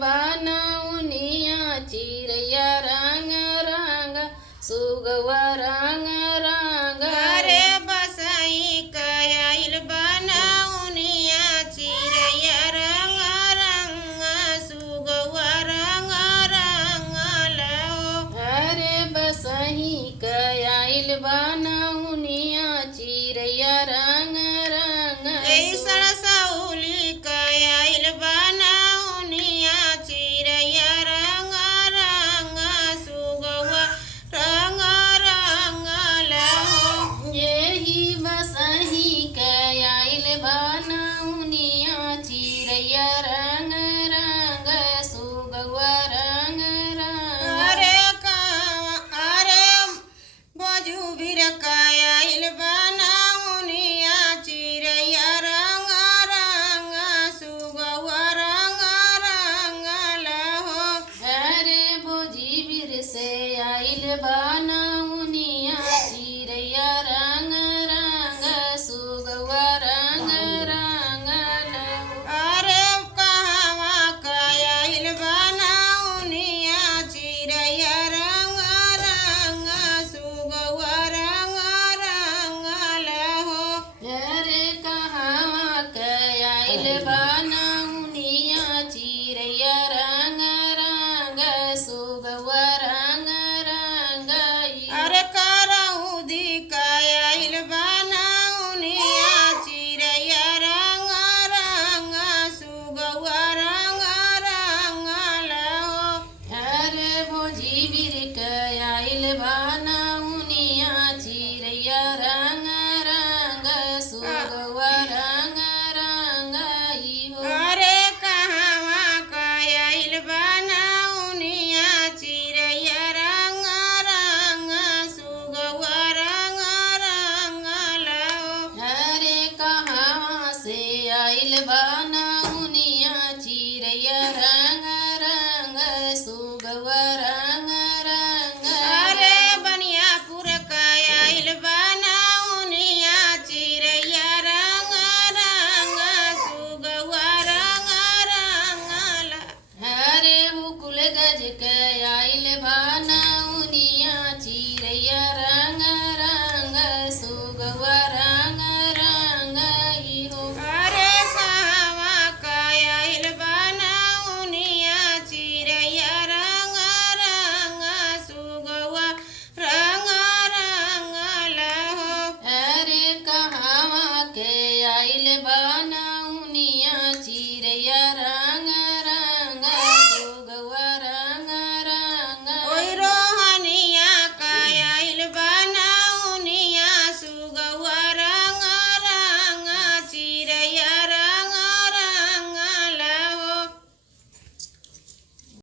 बनौनिया चिड़ैया रंग रंग सुगवा रंग रंग अरे बसई कयाइल बनौनिया चिड़ैया रंग रंग सुगवा रंग रंग लहो। अरे बसही कयाइल बनौनिया चिड़ैया रंग रंग ऐसन सौली कयाइल बनौनिया चिड़ैया रंग रंग सुगवा रंग रंग लहो। यही बसही कयाइल बनौनिया चिड़ैया रंग रंग सुगवा रंग रंग अरे बजू भीर कयाइल बनौनिया चिड़ैया रंग रंग सुगवा रंग रंग लहो। अरे भोजी बीर से आइल बनौनिया चिड़ैया रंग रंग सुगवा रंग रंग लहो। अरे कहवा कयाइल बनौनिया चिड़ैया रंग रंग सुगवा रंग रंग लहो। अरे कहाँ कयाइल बनौनिया चिड़ैया रंग रंग सुगवा रंग रंग अरे करौदी कयाइल बनौनिया चिड़ैया रंग रंग सुगवा रंग रंग लहो। अरे भोजी बीर कयाइल बनौनिया चिड़ैया रंग रंग सुगवा रंग रंग हो। अरे कहवा कयाइल